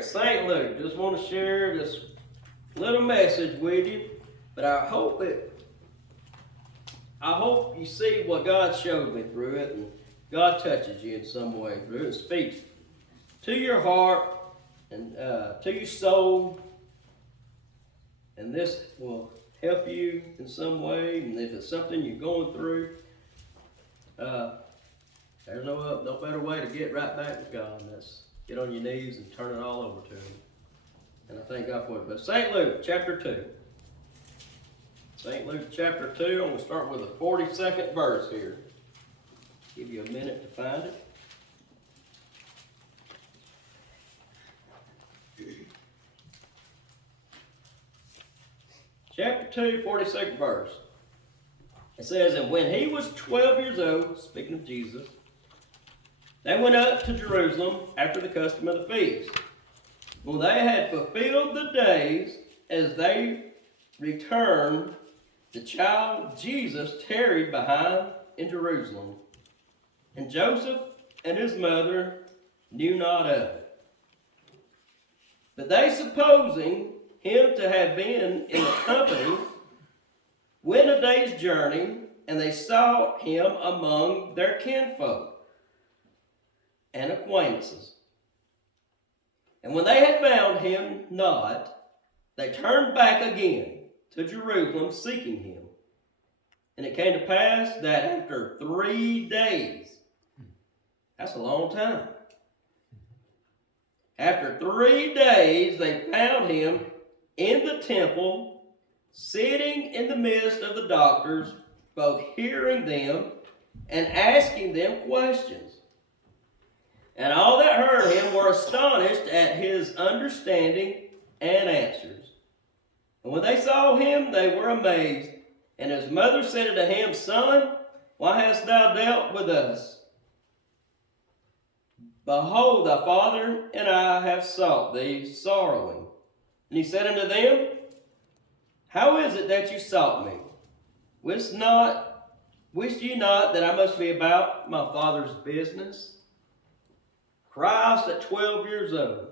St. Luke, just want to share this little message with you, but I hope you see what God showed me through it, and God touches you in some way through it, and speaks to your heart and to your soul, and this will help you in some way. And if it's something you're going through, there's no better way to get right back with God. And that's get on your knees and turn it all over to Him. And I thank God for it. But St. Luke chapter 2. St. Luke chapter 2, I'm going to start with the 42nd verse here. Give you a minute to find it. Chapter 2, 42nd verse. It says, "And when he was 12 years old," speaking of Jesus, "they went up to Jerusalem after the custom of the feast. When they had fulfilled the days, as they returned, the child Jesus tarried behind in Jerusalem, and Joseph and his mother knew not of it. But they, supposing him to have been in the company, went a day's journey, and they sought him among their kinfolk and acquaintances. And when they had found him not, they turned back again to Jerusalem, seeking him. And it came to pass that after 3 days," that's a long time, "after 3 days they found him in the temple, sitting in the midst of the doctors, both hearing them and asking them questions. And all that heard him were astonished at his understanding and answers. And when they saw him, they were amazed. And his mother said unto him, Son, why hast thou dealt with us? Behold, thy father and I have sought thee sorrowing. And he said unto them, How is it that you sought me? Wist ye not that I must be about my father's business? Christ at 12 years old.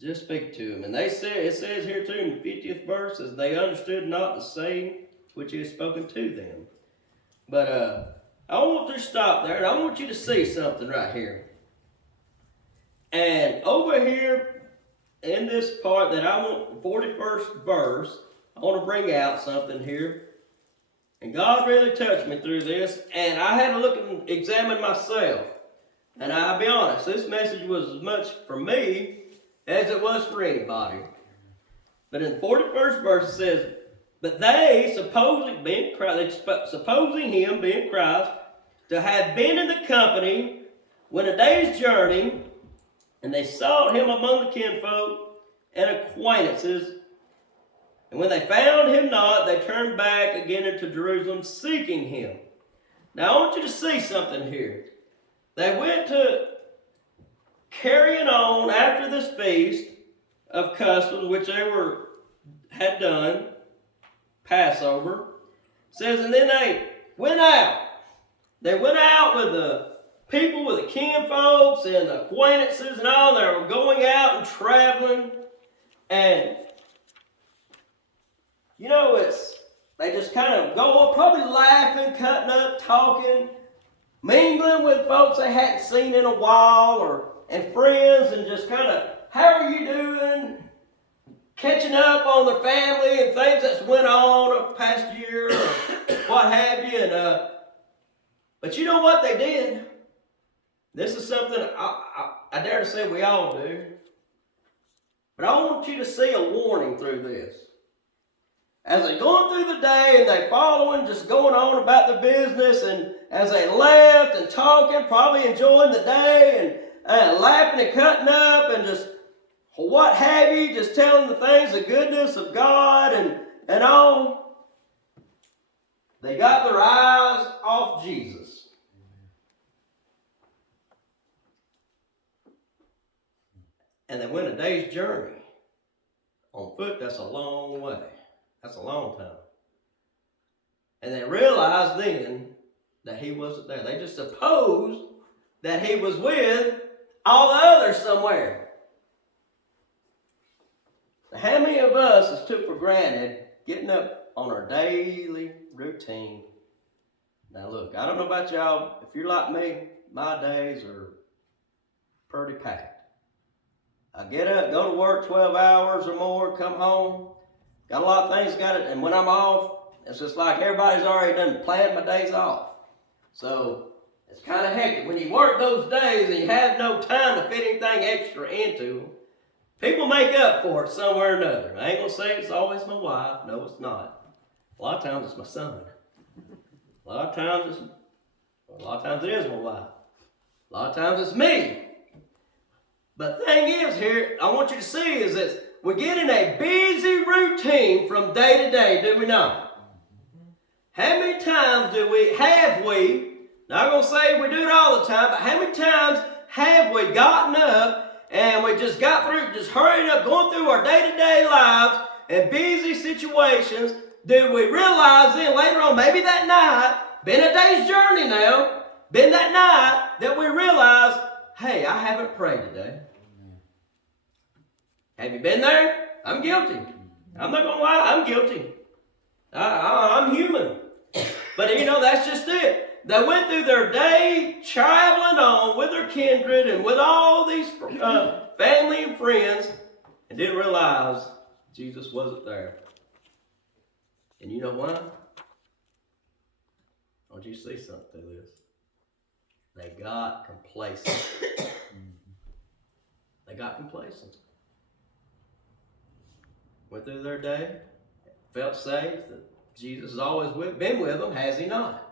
Just speak to him. And they said, it says here too in the 50th verse, as they understood not the saying which he had spoken to them. But I want to stop there, and I want you to see something right here. And over here in this part that I want, 41st verse, I want to bring out something here. And God really touched me through this, and I had to look and examine myself. And I'll be honest, this message was as much for me as it was for anybody. But in the 41st verse it says, But they, supposing him, being Christ, to have been in the company, went a day's journey, and they sought him among the kinfolk and acquaintances. And when they found him not, they turned back again into Jerusalem, seeking him. Now I want you to see something here. They went to carrying on after this feast of customs, which they had done, Passover. It says, and then they went out. They went out with the people, with the kinfolks and the acquaintances and all. They were going out and traveling. And, they just kind of go up, probably laughing, cutting up, talking, mingling with folks they hadn't seen in a while, and friends, and just kind of, how are you doing? Catching up on their family and things that's went on over the past year, or what have you. But you know what they did? This is something I dare to say we all do. But I want you to see a warning through this. As they're going through the day and they're following, just going on about their business, and as they left and talking, probably enjoying the day and laughing and cutting up and just what have you, just telling the things, the goodness of God and all, they got their eyes off Jesus. And they went a day's journey. On foot, that's a long way. That's a long time. And they realized then that he wasn't there. They just supposed that he was with all the others somewhere. How many of us has took for granted getting up on our daily routine? Now look, I don't know about y'all. If you're like me, my days are pretty packed. I get up, go to work 12 hours or more, come home. Got a lot of things, and when I'm off, it's just like everybody's already done planned my days off. So it's kind of hectic. When you work those days and you have no time to fit anything extra into them, people make up for it somewhere or another. I ain't going to say it's always my wife. No, it's not. A lot of times it's my son. A lot of times it is my wife. A lot of times it's me. But the thing is here, I want you to see is that we get in a busy routine from day to day, do we not? How many times have we, not going to say we do it all the time, but how many times have we gotten up and we just got through, just hurrying up, going through our day-to-day lives and busy situations? Do we realize then later on, maybe that night, been a day's journey now, been that night that we realize, hey, I haven't prayed today. Have you been there? I'm guilty. I'm not going to lie, I'm guilty. I'm human. But you know, that's just it. They went through their day traveling on with their kindred and with all these family and friends and didn't realize Jesus wasn't there. And you know why? I want you to see something through this. They got complacent. They got complacent. Went through their day, felt safe that Jesus has always been with them, has he not?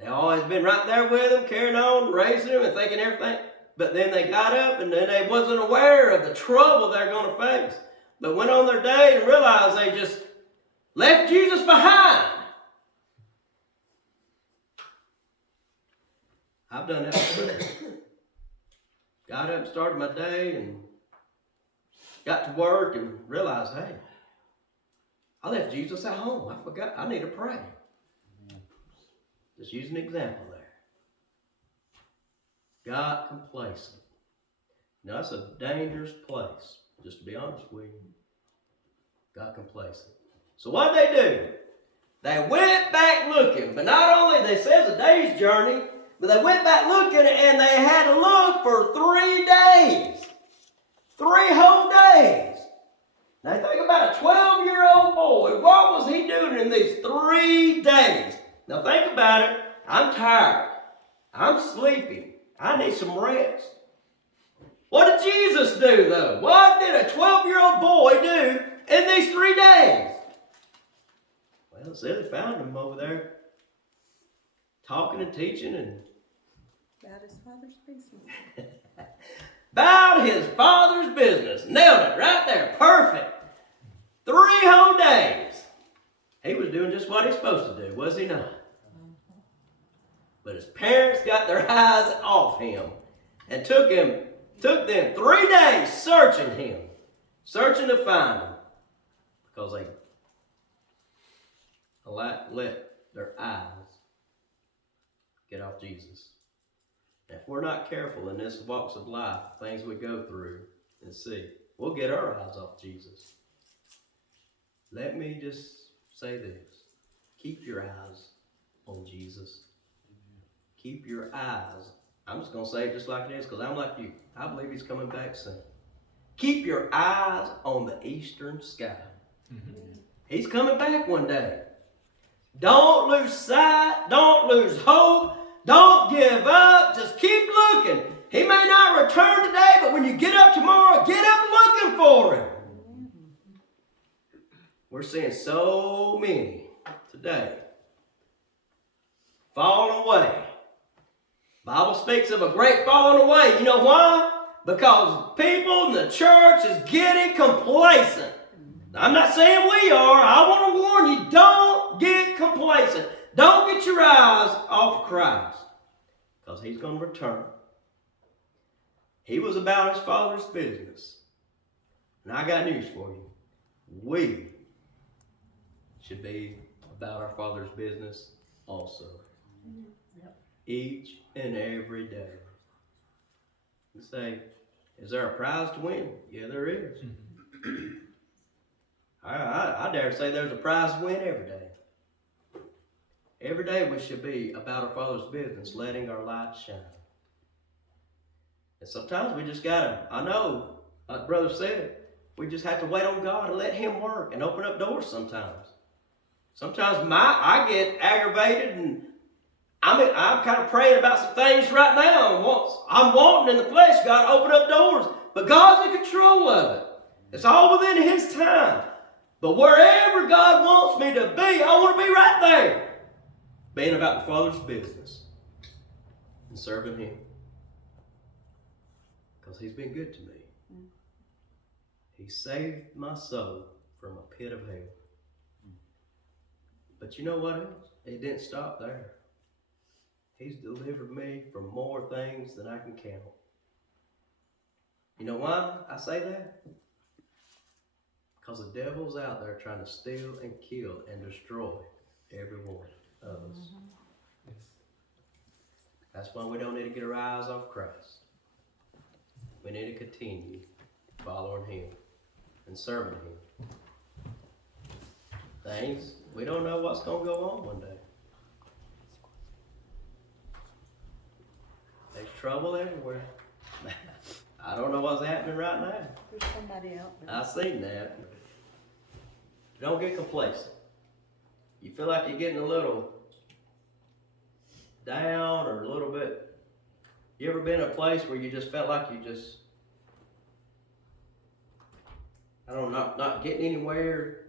They've always been right there with them, carrying on, raising them, and thinking everything. But then they got up and then they wasn't aware of the trouble they're going to face. But went on their day and realized they just left Jesus behind. I've done that before. Got up and started my day and got to work and realized, hey, I left Jesus at home. I forgot. I need to pray. Just use an example there. Got complacent. Now, that's a dangerous place, just to be honest with you. Got complacent. So what did they do? They went back looking. But not only, they says a day's journey, but they went back looking and they had to look for 3 days. 3 whole days. Now think about a 12-year-old boy. What was he doing in these 3 days? Now think about it. I'm tired. I'm sleepy. I need some rest. What did Jesus do though? What did a 12-year-old boy do in these 3 days? Well, it says they found him over there talking and teaching and about his father's business. About his father's business. Nailed it right there. Perfect. 3 whole days. He was doing just what he's supposed to do, was he not? But his parents got their eyes off him and took them 3 days searching him, searching to find him, because they let their eyes get off Jesus. If we're not careful in this walks of life, things we go through and see, we'll get our eyes off Jesus. Let me just say this. Keep your eyes on Jesus. Keep your eyes. I'm just going to say it just like it is because I'm like you. I believe he's coming back soon. Keep your eyes on the eastern sky. He's coming back one day. Don't lose sight. Don't lose hope. Don't give up. Just keep looking. He may not return today, but when you get up tomorrow, get up looking for him. We're seeing so many today falling away. The Bible speaks of a great falling away. You know why? Because people in the church is getting complacent. I'm not saying we are. I want to warn you, don't get complacent. Don't get your eyes off Christ, because he's going to return. He was about his Father's business. And I got news for you. We should be about our Father's business also. Each and every day. You say, is there a prize to win? Yeah, there is. I dare say there's a prize to win every day. Every day we should be about our Father's business, letting our light shine. And sometimes we just gotta, I know, like Brother said, we just have to wait on God and let Him work and open up doors sometimes. Sometimes I get aggravated and I'm kind of praying about some things right now. I'm wanting in the flesh, God, to open up doors. But God's in control of it. It's all within His time. But wherever God wants me to be, I want to be right there. Being about the Father's business and serving Him. Because He's been good to me. He saved my soul from a pit of hell. But you know what else? It didn't stop there. He's delivered me from more things than I can count. You know why I say that? Because the devil's out there trying to steal and kill and destroy every one of us. Yes. That's why we don't need to get our eyes off Christ. We need to continue following Him and serving Him. Things, we don't know what's going to go on one day. There's trouble everywhere. I don't know what's happening right now. There's somebody out there. I've seen that. Don't get complacent. You feel like you're getting a little down or a little bit. You ever been in a place where you just felt like you just, I don't know, not getting anywhere?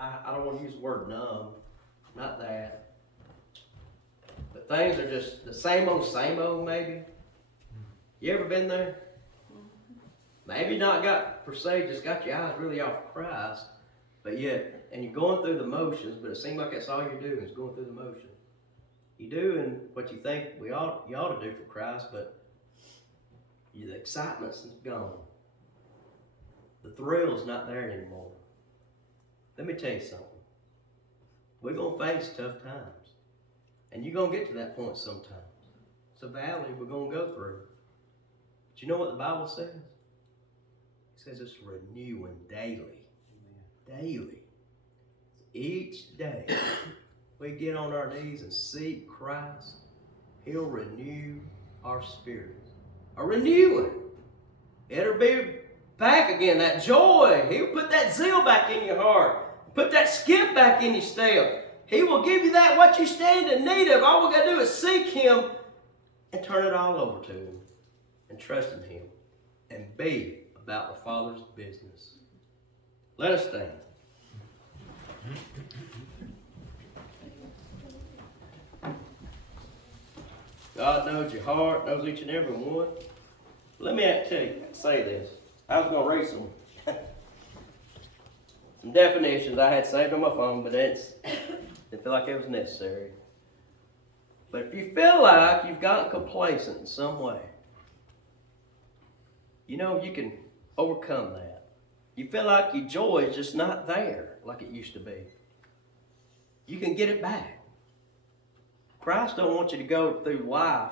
I don't want to use the word numb. Not that. But things are just the same old maybe. You ever been there? Maybe not got, per se, just got your eyes really off Christ, but yet, and you're going through the motions, but it seems like that's all you're doing is going through the motions. You're doing what you think you ought to do for Christ, but the excitement's gone. The thrill's not there anymore. Let me tell you something. We're going to face tough times, and you're going to get to that point sometimes. It's a valley we're going to go through. But you know what the Bible says? It says it's renewing daily. Daily. Each day we get on our knees and seek Christ, He'll renew our spirits. A renewing. It'll be back again, that joy. He'll put that zeal back in your heart. Put that skip back in your step. He will give you that what you stand in need of. All we got to do is seek Him and turn it all over to Him and trust in Him and be about the Father's business. Let us stand. God knows your heart, knows each and every one. Let me say this. I was going to read some definitions I had saved on my phone, but didn't feel like it was necessary. But if you feel like you've gotten complacent in some way, you know you can overcome that. You feel like your joy is just not there like it used to be. You can get it back. Christ don't want you to go through life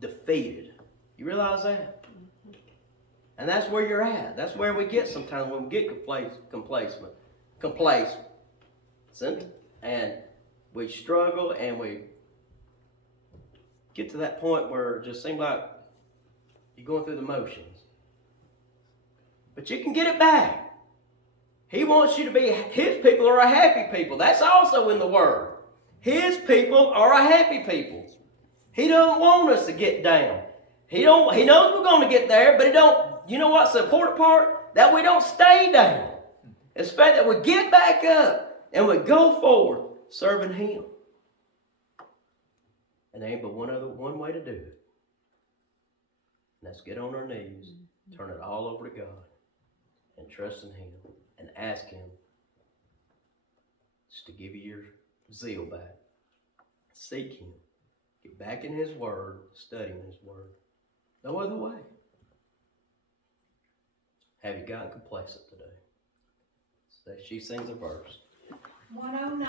defeated. You realize that? And that's where you're at. That's where we get sometimes when we get complacent. And we struggle and we get to that point where it just seems like you're going through the motions. But you can get it back. He wants you to be, His people are a happy people. That's also in the Word. His people are a happy people. He don't want us to get down. He knows we're going to get there, but you know what's the important part? That we don't stay down. It's the fact that we get back up and we go forward serving Him. And there ain't but one way to do it. And that's get on our knees, turn it all over to God, and trust in Him, and ask Him just to give you your zeal back. Seek Him. Get back in His Word, studying His Word. No other way. Have you gotten complacent today? So she sings a verse. 109.